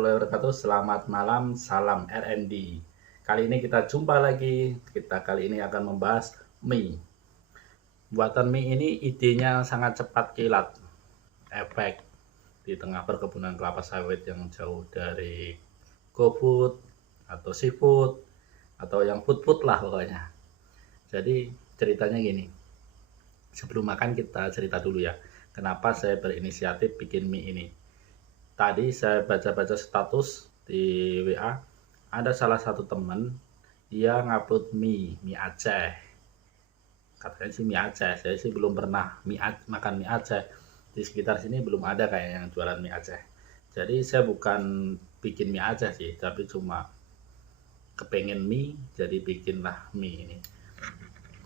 warahmatullahi wabarakatuh. Selamat malam, salam RND. Kali ini kita jumpa lagi. Kita kali ini akan membahas mie. Buatan mie ini idenya sangat cepat kilat. Efek di tengah perkebunan kelapa sawit yang jauh dari GoFood atau seafood atau yang food lah pokoknya. Jadi ceritanya gini. Sebelum makan kita cerita dulu ya. Kenapa saya berinisiatif bikin mie ini? Tadi saya baca-baca status di WA, ada salah satu teman dia ngupload mie Aceh. Katanya sih mie Aceh, saya sih belum pernah makan mie Aceh. Di sekitar sini belum ada kayak yang jualan mie Aceh. Jadi saya bukan bikin mie Aceh sih, tapi cuma kepengen mie, jadi bikinlah mie ini.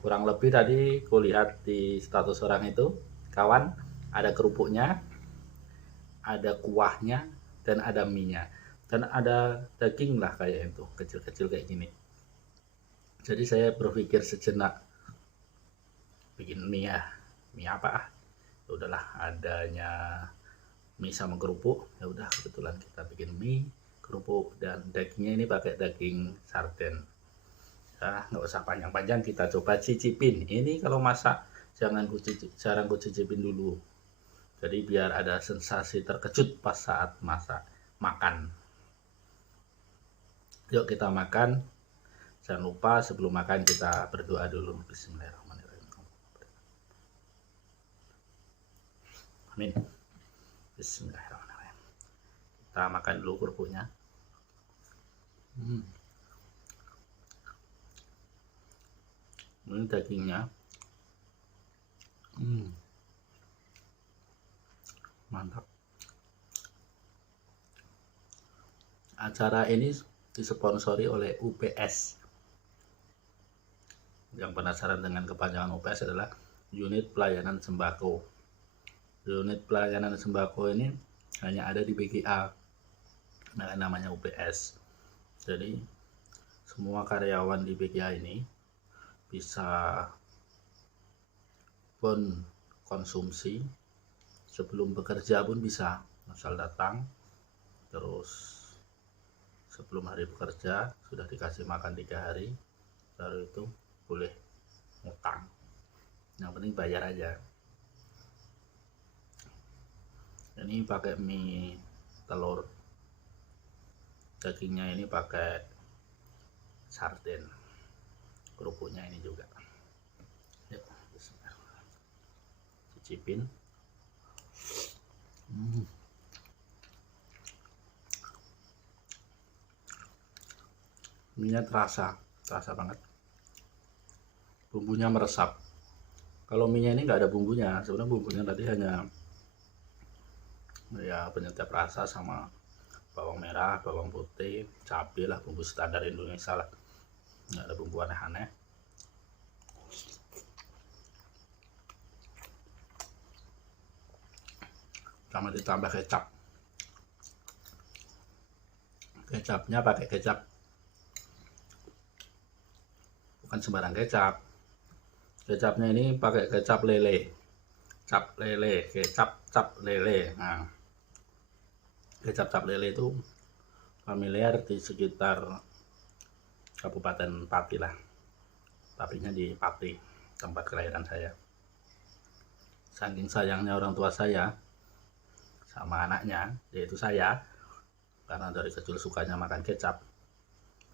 Kurang lebih tadi kulihat di status orang itu, kawan, ada kerupuknya, ada kuahnya, dan ada mie-nya, dan ada daging lah kayak itu, kecil-kecil kayak gini. Jadi saya berpikir sejenak, bikin mie ya, mie apa udahlah, adanya mie sama kerupuk, ya udah kebetulan kita bikin mie, kerupuk, dan dagingnya ini pakai daging sarden. Nggak usah panjang-panjang, kita coba cicipin. Ini kalau masak jangan ku cicipin dulu, jadi biar ada sensasi terkejut pas saat makan. Yuk kita makan. Jangan lupa sebelum makan kita berdoa dulu. Bismillahirrahmanirrahim. Amin. Bismillahirrahmanirrahim. Kita makan dulu kerupuknya. Ini dagingnya. Mantap. Acara ini disponsori oleh UPS. Yang penasaran dengan kepanjangan UPS adalah Unit Pelayanan Sembako. Unit Pelayanan Sembako ini hanya ada di BGA, namanya UPS. Jadi semua karyawan di BGA ini bisa pun konsumsi sebelum bekerja pun bisa, asal datang, terus sebelum hari bekerja sudah dikasih makan 3 hari, baru itu boleh ngutang. Yang penting bayar aja. Ini pakai mie telur, dagingnya ini pakai sarden, kerupuknya ini juga. Yuk, cicipin. Mie-nya terasa banget. Bumbunya meresap. Kalau mie-nya ini nggak ada bumbunya, sebenarnya bumbunya tadi hanya ya penyedap rasa sama bawang merah, bawang putih, cabai lah, bumbu standar Indonesia lah. Nggak ada bumbu aneh-aneh. Sama ditambah kecap. Kecapnya pakai kecap, bukan sembarang kecap. Kecapnya ini pakai kecap lele. Cap lele. Nah, kecap cap lele itu familiar di sekitar Kabupaten Pati lah. Pabrinya di Pati, tempat kelahiran saya. Saking sayangnya orang tua saya sama anaknya, yaitu saya, karena dari kecil sukanya makan kecap,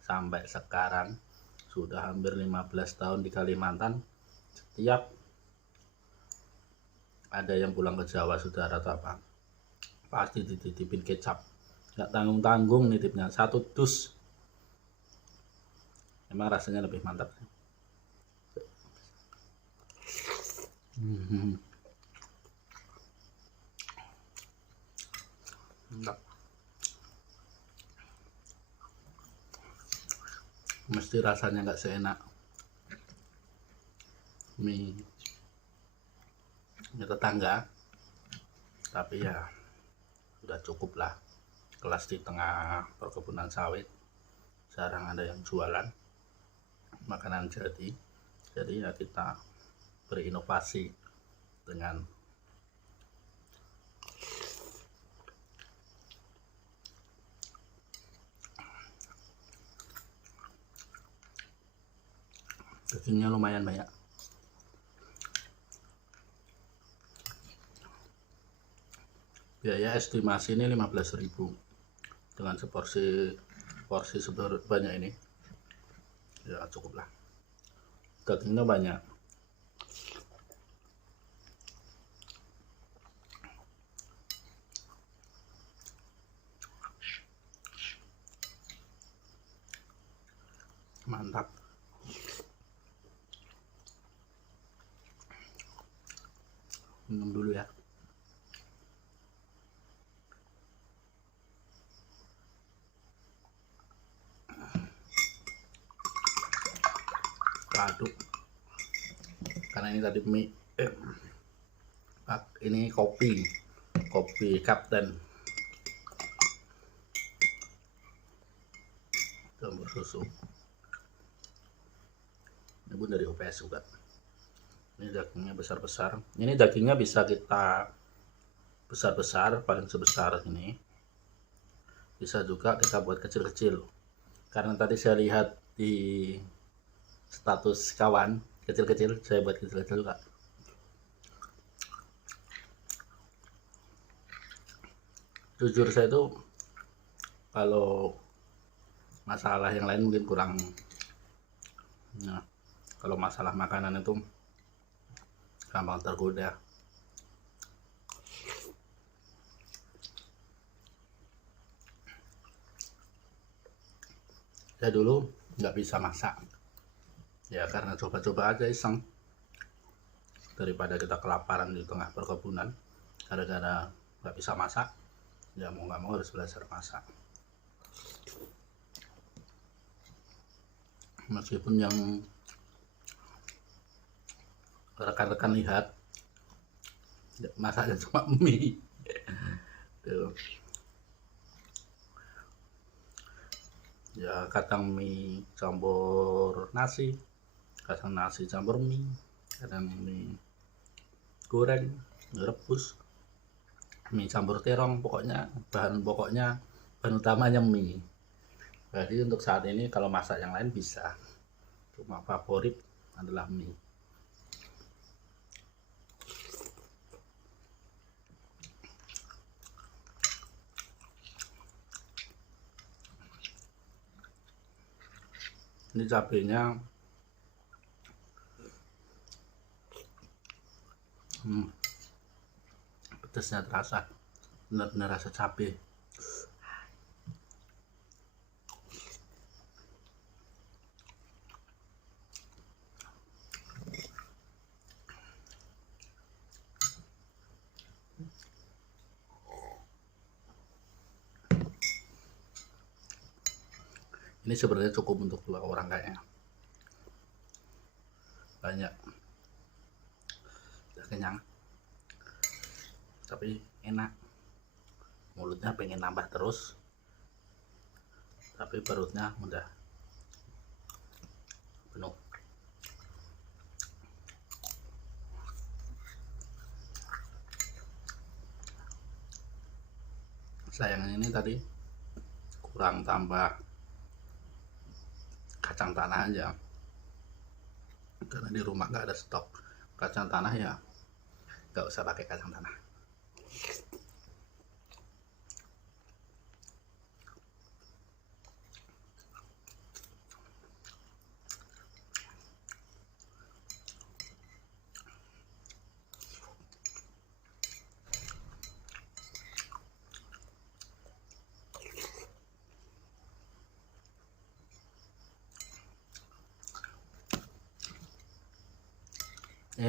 sampai sekarang sudah hampir 15 tahun di Kalimantan, setiap ada yang pulang ke Jawa, saudara atau apa, pasti dititipin kecap, nggak tanggung-tanggung nitipnya, 1 dus. Emang rasanya lebih mantap. Mantap. Mesti rasanya nggak seenak mie tetangga, tapi ya sudah cukup lah. Kelas di tengah perkebunan sawit, jarang ada yang jualan makanan jadi ya kita berinovasi dengan Dagingnya lumayan banyak. Biaya estimasi ini 15.000 dengan porsi sebanyak ini. Ya cukup lah. Dagingnya banyak. Mantap. Minum dulu ya. Aduk. Karena ini tadi mie, ini kopi Kapten campur susu. Ini pun dari UPS juga. Ini dagingnya besar-besar. Ini dagingnya bisa kita besar-besar, paling sebesar ini. Bisa juga kita buat kecil-kecil. Karena tadi saya lihat di status kawan kecil-kecil, saya buat kecil-kecil juga. Jujur saya itu kalau masalah yang lain mungkin kurang, nah, kalau masalah makanan itu gampang tergoda. Saya dulu nggak bisa masak ya, karena coba-coba aja iseng, daripada kita kelaparan di tengah perkebunan gara-gara nggak bisa masak. Ya mau nggak mau harus belajar masak. Meskipun yang rekan-rekan lihat masaknya cuma mie tuh. Ya kadang mie campur nasi, kadang nasi campur mie, kadang mie goreng, rebus, mie campur terong, pokoknya bahan utamanya mie. Jadi untuk saat ini kalau masak yang lain bisa, cuma favorit adalah mie. Ini cabenya pedasnya terasa, benar-benar rasa cabai. Ini sebenarnya cukup untuk 2 orang kayaknya. Banyak, udah kenyang, tapi enak. Mulutnya pengen nambah terus, tapi perutnya udah penuh. Sayangnya ini tadi kurang tambah kacang tanah aja, karena di rumah nggak ada stok kacang tanah, ya nggak usah pakai kacang tanah.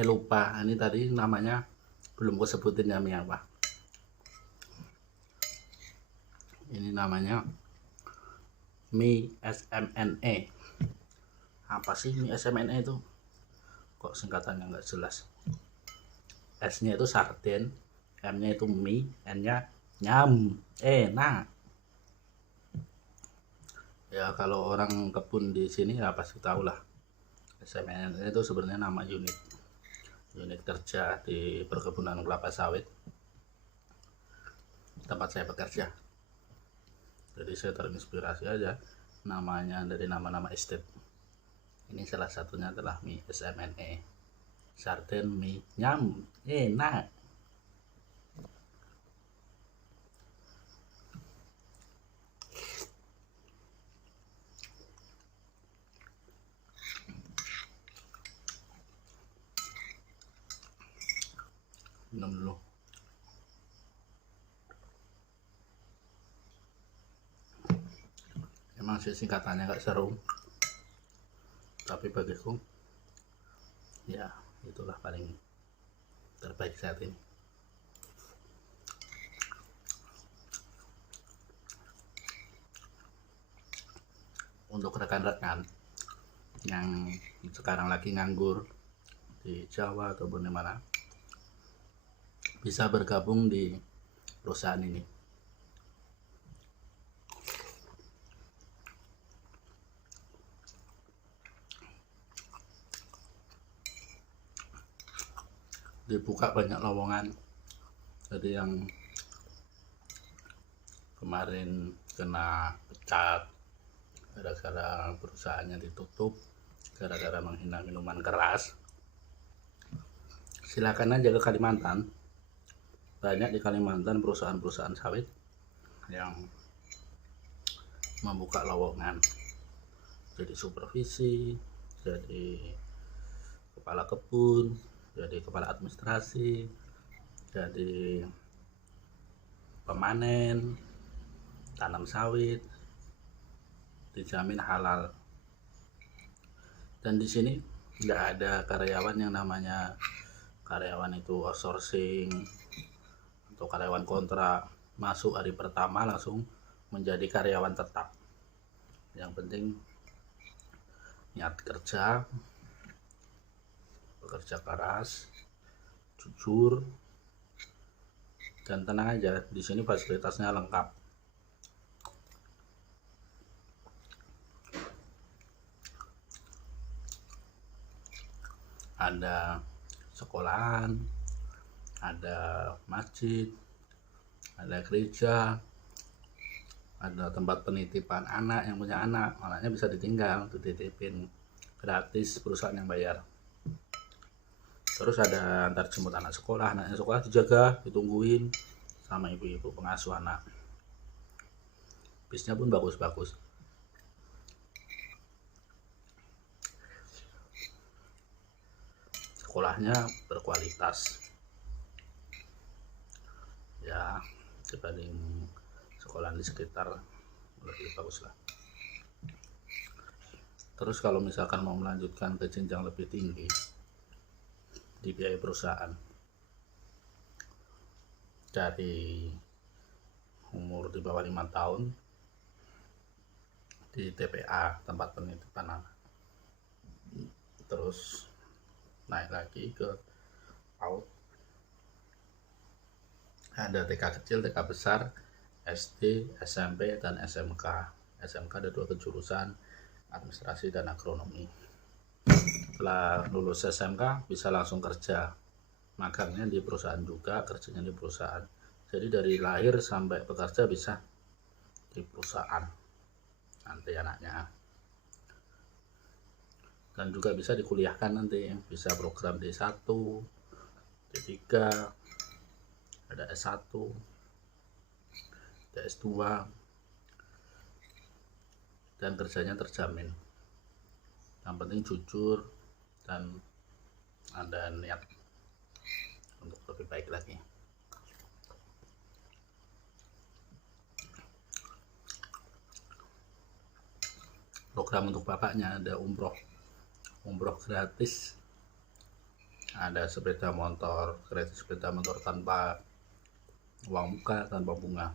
Lupa, ini tadi namanya belum gue sebutin ya, mie apa. Ini namanya mie SMNE. Apa sih mie SMNE itu? Kok singkatannya nggak jelas. S-nya itu sarden, M-nya itu mie, N-nya nyam. Nah, ya kalau orang kebun di sini ya pasti tahu lah. SMNE itu sebenarnya nama unit kerja di perkebunan kelapa sawit tempat saya bekerja. Jadi saya terinspirasi aja namanya dari nama-nama estate. Ini salah satunya adalah mie SMNE, sarden mie nyam, enak. Minum dulu. Emang sih singkatannya gak seru, tapi bagiku ya itulah paling terbaik saat ini. Untuk rekan-rekan yang sekarang lagi nganggur di Jawa ataupun di mana, bisa bergabung di perusahaan ini. Dibuka banyak lowongan. Jadi yang kemarin kena pecat gara-gara perusahaannya ditutup gara-gara menghina minuman keras, silakan aja ke Kalimantan. Banyak di Kalimantan perusahaan-perusahaan sawit yang membuka lowongan jadi supervisi, jadi kepala kebun, jadi kepala administrasi, jadi pemanen, tanam sawit, dijamin halal. Dan di sini nggak ada karyawan yang namanya karyawan itu outsourcing atau karyawan kontrak. Masuk hari pertama langsung menjadi karyawan tetap. Yang penting niat kerja, bekerja keras, jujur, dan tenang aja. Di sini fasilitasnya lengkap. Ada sekolahan, ada masjid, ada gereja, ada tempat penitipan anak yang punya anak, anaknya bisa ditinggal, dititipin gratis, perusahaan yang bayar. Terus ada antar jemput anak sekolah, anaknya sekolah dijaga, ditungguin sama ibu-ibu pengasuh anak. Bisnya pun bagus-bagus. Sekolahnya berkualitas. Ya, dibanding sekolah di sekitar lebih bagus lah. Terus kalau misalkan mau melanjutkan ke jenjang lebih tinggi di biaya perusahaan, dari umur di bawah 5 tahun di TPA, tempat penitipan anak, terus naik lagi ke PAUD, ada TK kecil, TK besar, SD, SMP, dan SMK. SMK ada 2 kejurusan, administrasi dan agronomi. Setelah lulus SMK bisa langsung kerja, magangnya di perusahaan juga, kerjanya di perusahaan. Jadi dari lahir sampai bekerja bisa di perusahaan nanti anaknya. Dan juga bisa dikuliahkan nanti, bisa program D1, D3, ada S1, ada S2, dan kerjanya terjamin. Yang penting jujur dan ada niat untuk lebih baik lagi. Program untuk bapaknya ada umroh gratis, ada sepeda motor gratis, sepeda motor tanpa uang muka, tanpa bunga.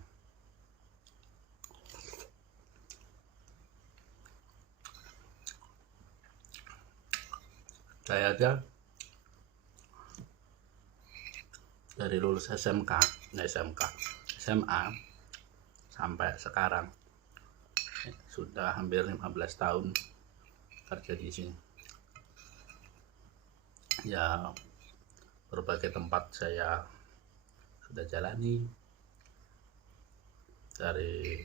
Saya aja dari lulus SMA sampai sekarang sudah hampir 15 tahun kerja di sini. Ya, berbagai tempat saya sudah jalani, dari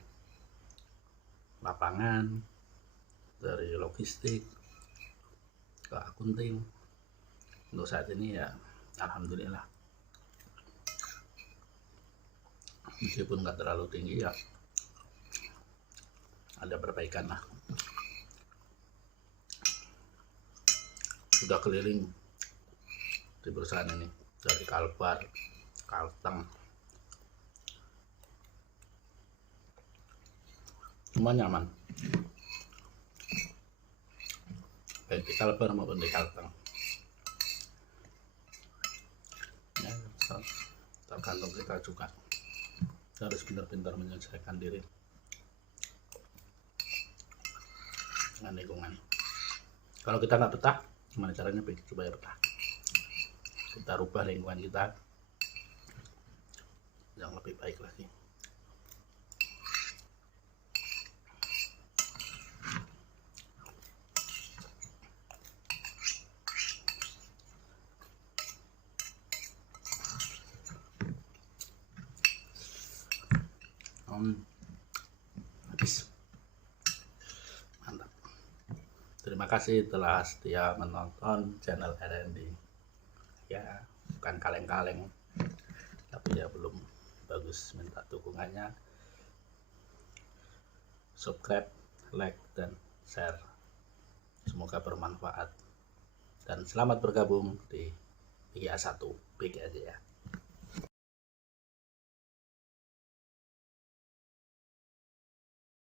lapangan, dari logistik, ke akunting. Untuk saat ini ya alhamdulillah, meskipun nggak terlalu tinggi ya ada perbaikan lah. Sudah keliling di perusahaan ini dari Kalbar, Kalteng, semua nyaman, baik di Kalbar maupun di Kalteng. Ya, tergantung kita juga, kita harus benar-benar menyesuaikan diri dengan lingkungan. Kalau kita nggak betah, gimana caranya supaya betah? Kita rubah lingkungan kita yang lebih baik lagi. Habis. Mantap. Terima kasih telah setia menonton channel R&D. Ya, bukan kaleng-kaleng, tapi ya belum bagus, minta dukungannya. Subscribe, like, dan share. Semoga bermanfaat. Dan selamat bergabung di PGA 1 PG aja ya.